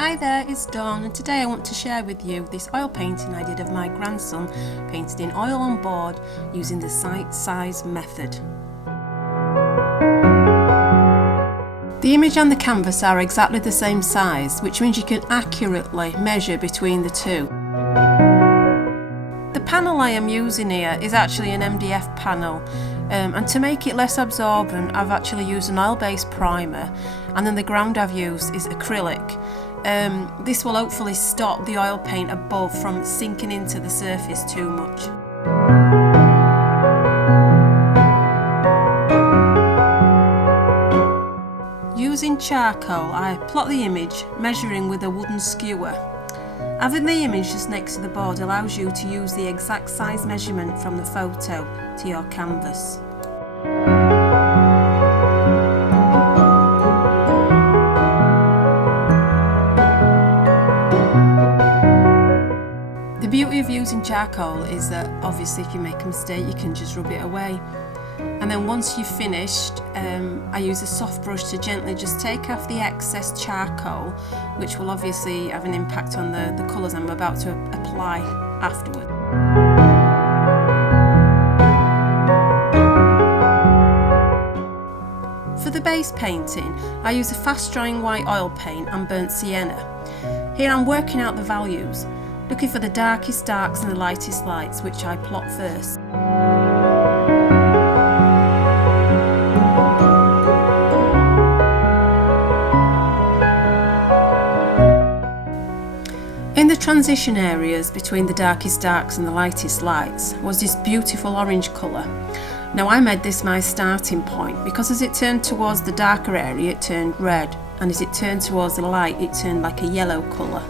Hi there, it's Dawn, and today I want to share with you this oil painting I did of my grandson, painted in oil on board using the sight size method. The image and the canvas are exactly the same size, which means you can accurately measure between the two. The panel I am using here is actually an MDF panel, and to make it less absorbent I've actually used an oil-based primer, and then the ground I've used is acrylic. This will hopefully stop the oil paint above from sinking into the surface too much. Using charcoal, I plot the image, measuring with a wooden skewer. Having the image just next to the board allows you to use the exact size measurement from the photo to your canvas. The beauty of using charcoal is that obviously if you make a mistake you can just rub it away. And then once you've finished, I use a soft brush to gently just take off the excess charcoal, which will obviously have an impact on the colours I'm about to apply afterward. For the base painting, I use a fast drying white oil paint and burnt sienna. Here I'm working out the values, looking for the darkest darks and the lightest lights, which I plot first. In the transition areas between the darkest darks and the lightest lights was this beautiful orange colour. Now I made this my starting point because as it turned towards the darker area it turned red, and as it turned towards the light it turned like a yellow colour.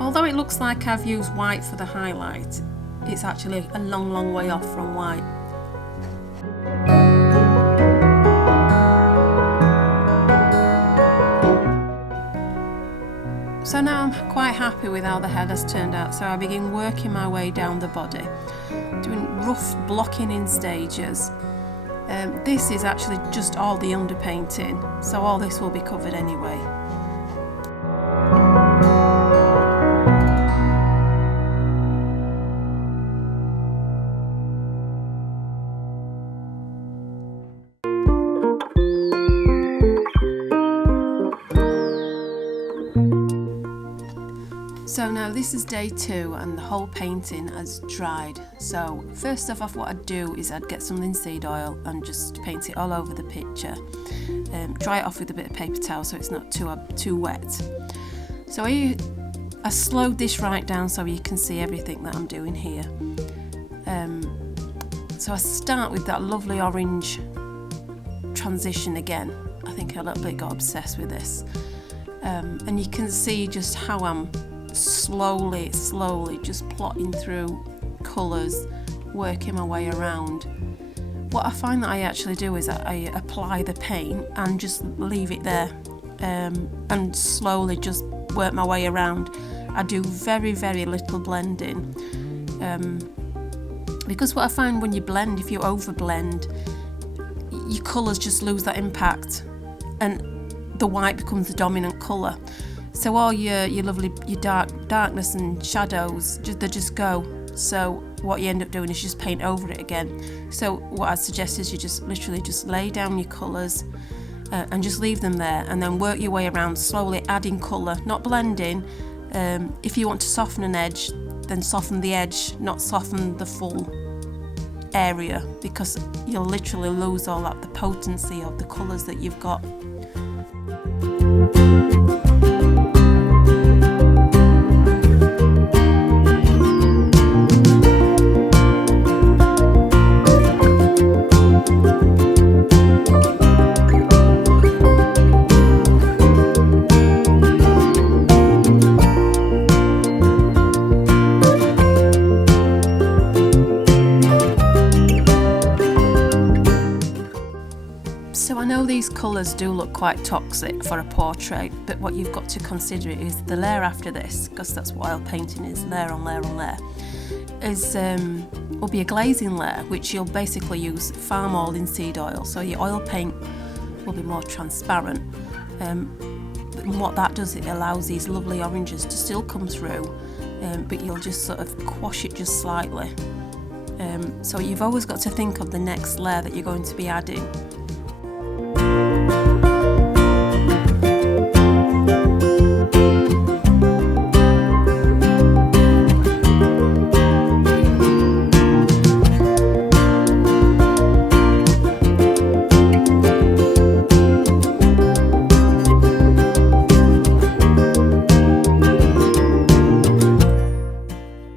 Although it looks like I've used white for the highlight, it's actually a long way off from white. So now I'm quite happy with how the head has turned out, so I begin working my way down the body, doing rough blocking in stages. This is actually just all the underpainting, so all this will be covered anyway. So now this is day 2 and the whole painting has dried. So first off what I'd do is I'd get some linseed oil and just paint it all over the picture. Dry it off with a bit of paper towel so it's not too wet. So I slowed this right down so you can see everything that I'm doing here. So I start with that lovely orange transition again. I think I a little bit got obsessed with this. And you can see just how I'm slowly just plotting through colours, working my way around. What I find that I actually do is that I apply the paint and just leave it there, and slowly just work my way around. I do very little blending, because what I find when you blend, if you over blend, your colours just lose that impact and the white becomes the dominant colour. So all your darkness and shadows, they just go. So what you end up doing is just paint over it again. So what I'd suggest is you just literally just lay down your colours and just leave them there, and then work your way around, slowly adding colour, not blending. If you want to soften an edge, then soften the edge, not soften the full area, because you'll literally lose all that, the potency of the colours that you've got. colours do look quite toxic for a portrait, but what you've got to consider is the layer after this, because that's what oil painting is, layer on layer on layer, will be a glazing layer, which you'll basically use far more linseed oil, so your oil paint will be more transparent. And what that does, it allows these lovely oranges to still come through, but you'll just sort of quash it just slightly. So you've always got to think of the next layer that you're going to be adding.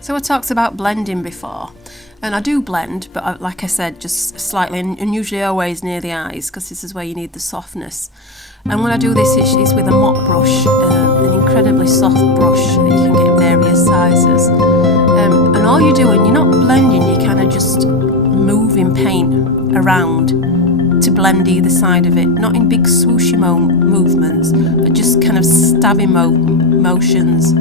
So I talked about blending before, and I do blend, but like I said, just slightly, and usually always near the eyes, because this is where you need the softness. And when I do this, it's with a mop brush, an incredibly soft brush that you can get in various sizes. And all you're doing, you're not blending, you're kind of just moving paint around to blend either side of it, not in big swooshy movements, but just kind of stabbing motions.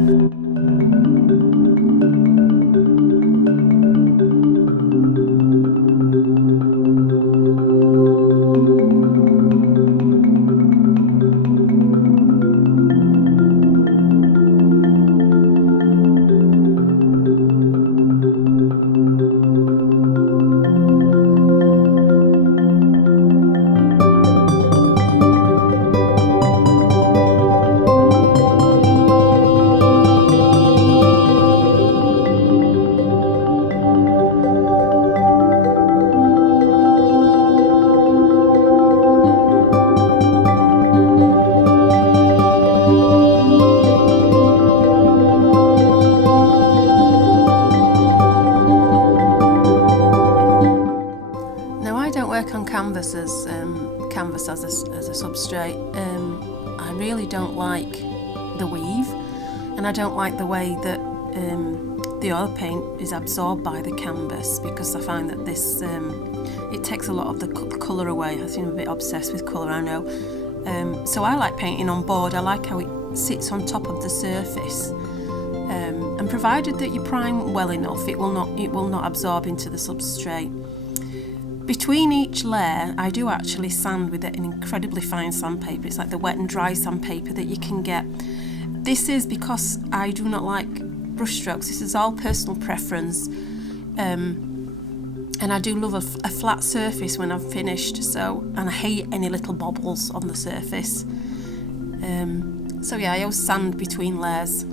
Canvas as a substrate. I really don't like the weave, and I don't like the way that the oil paint is absorbed by the canvas, because I find that this it takes a lot of the colour away. I seem a bit obsessed with colour, I know. So I like painting on board. I like how it sits on top of the surface, and provided that you prime well enough, it will not absorb into the substrate. Between each layer, I do actually sand with an incredibly fine sandpaper. It's like the wet and dry sandpaper that you can get. This is because I do not like brush strokes. This is all personal preference. And I do love a flat surface when I've finished, and I hate any little bobbles on the surface. So yeah, I always sand between layers.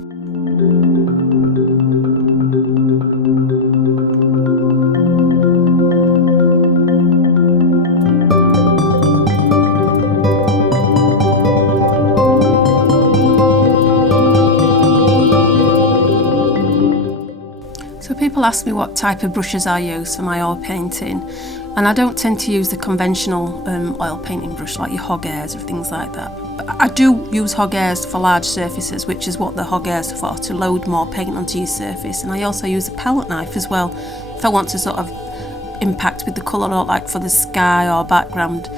People ask me what type of brushes I use for my oil painting, and I don't tend to use the conventional oil painting brush like your Hog Airs or things like that. But I do use Hog Airs for large surfaces, which is what the Hog Airs are for, to load more paint onto your surface. And I also use a palette knife as well if I want to sort of impact with the colour, or like for the sky or background.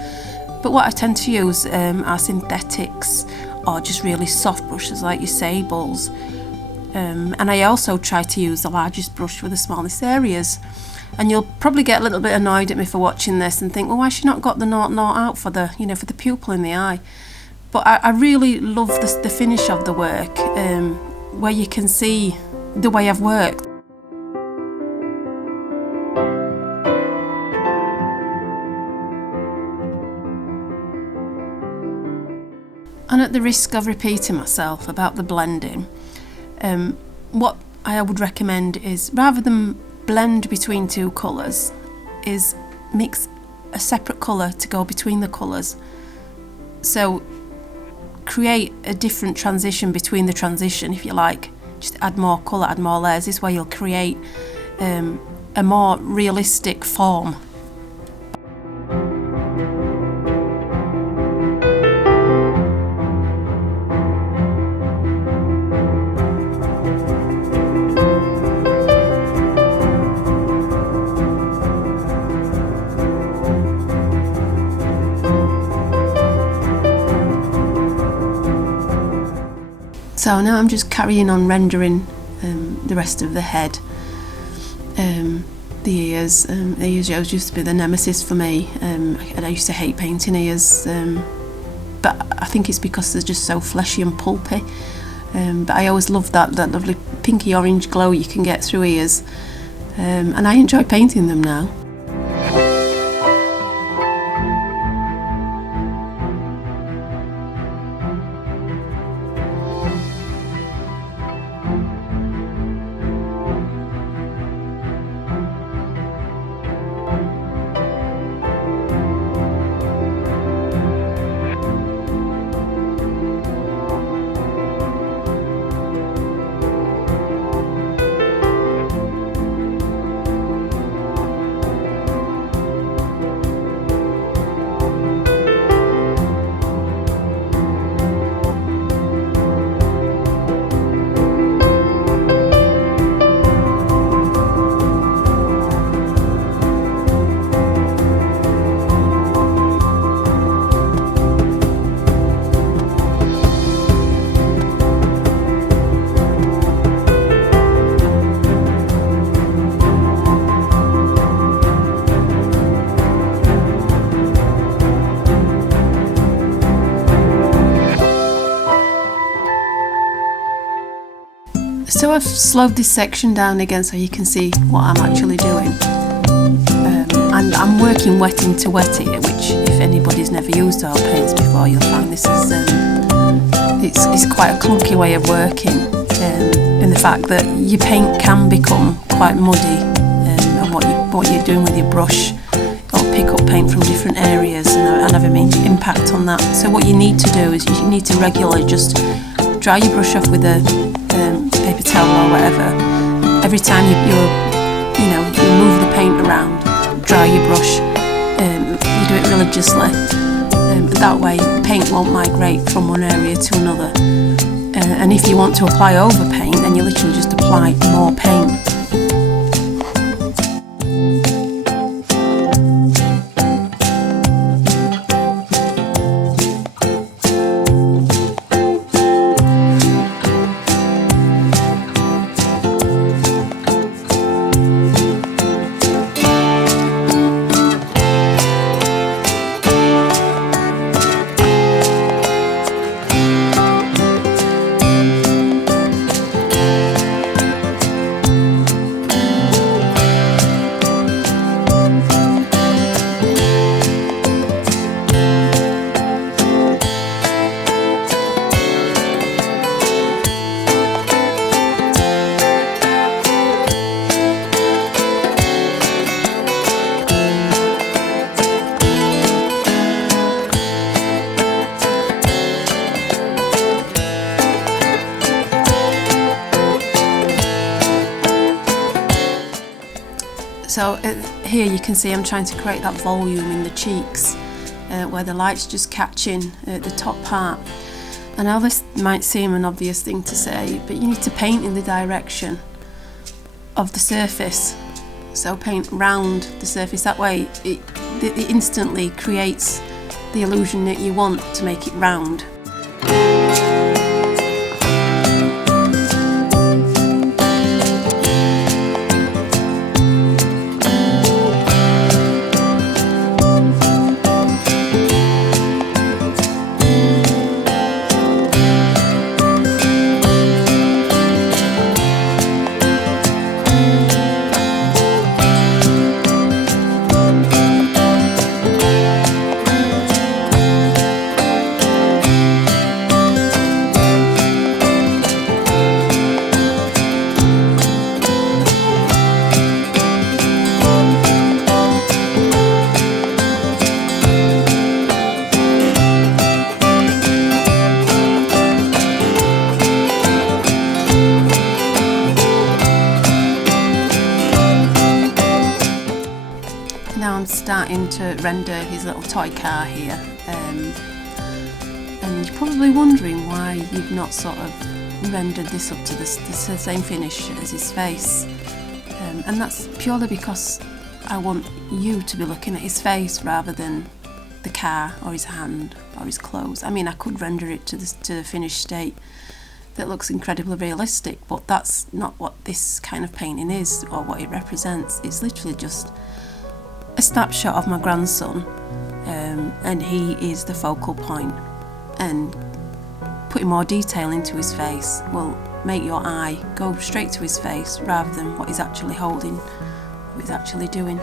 But what I tend to use are synthetics, or just really soft brushes like your sables. And I also try to use the largest brush for the smallest areas. And you'll probably get a little bit annoyed at me for watching this and think, well, why has she not got the 0.0 out for the, for the pupil in the eye? But I really love the finish of the work, where you can see the way I've worked. And at the risk of repeating myself about the blending, what I would recommend is, rather than blend between two colours, is mix a separate colour to go between the colours. So create a different transition between the transition, if you like. Just add more colour, add more layers. This way you'll create a more realistic form. So now I'm just carrying on rendering the rest of the head. The ears. Ears used to be the nemesis for me. I used to hate painting ears, but I think it's because they're just so fleshy and pulpy. But I always loved that lovely pinky orange glow you can get through ears, and I enjoy painting them now. So I've slowed this section down again so you can see what I'm actually doing. And I'm working wetting to wet here, which if anybody's never used oil paints before, you'll find this is it's quite a clunky way of working, in the fact that your paint can become quite muddy, and what you're doing with your brush, it'll pick up paint from different areas and have an impact on that. So what you need to do is you need to regularly just dry your brush off with a paper towel or whatever. Every time you move the paint around, dry your brush. You do it religiously. That way, paint won't migrate from one area to another. And if you want to apply overpaint, then you literally just apply more paint. So here you can see I'm trying to create that volume in the cheeks, where the light's just catching at the top part. I know this might seem an obvious thing to say, but you need to paint in the direction of the surface. So paint round the surface, that way it instantly creates the illusion that you want to make it round. Now I'm starting to render his little toy car here, and you're probably wondering why you've not sort of rendered this up to the same finish as his face, and that's purely because I want you to be looking at his face rather than the car or his hand or his clothes. I mean, I could render it to the finished state, that looks incredibly realistic, but that's not what this kind of painting is or what it represents. It's literally just a snapshot of my grandson, and he is the focal point, and putting more detail into his face will make your eye go straight to his face rather than what he's actually holding, what he's actually doing.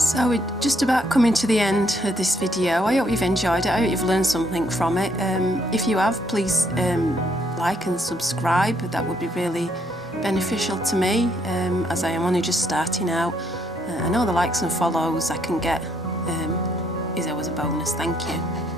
So we're just about coming to the end of this video. I hope you've enjoyed it. I hope you've learned something from it. If you have, please like and subscribe. That would be really beneficial to me, as I am only just starting out. I know the likes and follows I can get is always a bonus. Thank you.